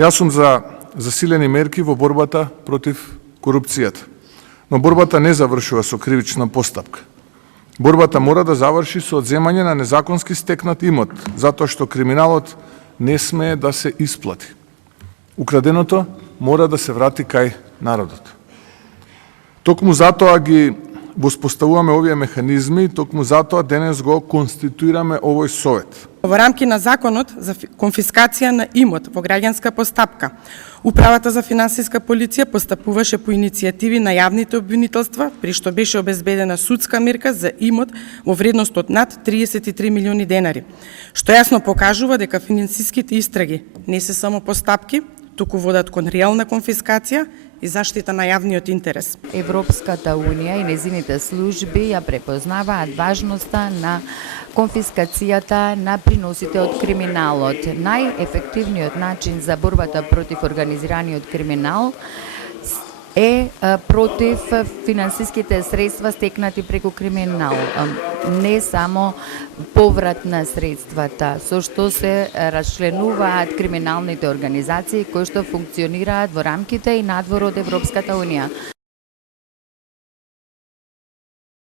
Јас сум за засилени мерки во борбата против корупцијата. Но борбата не завршува со кривична постапка. Борбата мора да заврши со одземање на незаконски стекнат имот, затоа што криминалот не смее да се исплати. Украденото мора да се врати кај народот. Токму затоа ги воспоставуваме овие механизми, токму затоа денес го конституираме овој совет. Во рамки на законот за конфискација на имот во граѓанска постапка, Управата за финансиска полиција постапуваше по иницијативи на јавните обвинителства, при што беше обезбедена судска мерка за имот во вредност од над 33 милиони денари, што јасно покажува дека финансиските истраги не се само постапки, туку водат кон реална конфискација и заштита на јавниот интерес. Европската Унија и незините служби ја препознаваат важноста на конфискацијата на приносите од криминалот. Најефективниот начин за борбата против организираниот криминал е против финансиските средства стекнати преку криминал. Не само поврат на средствата, со што се расчленуваат криминалните организации кои што функционираат во рамките и надвор од Европската Унија.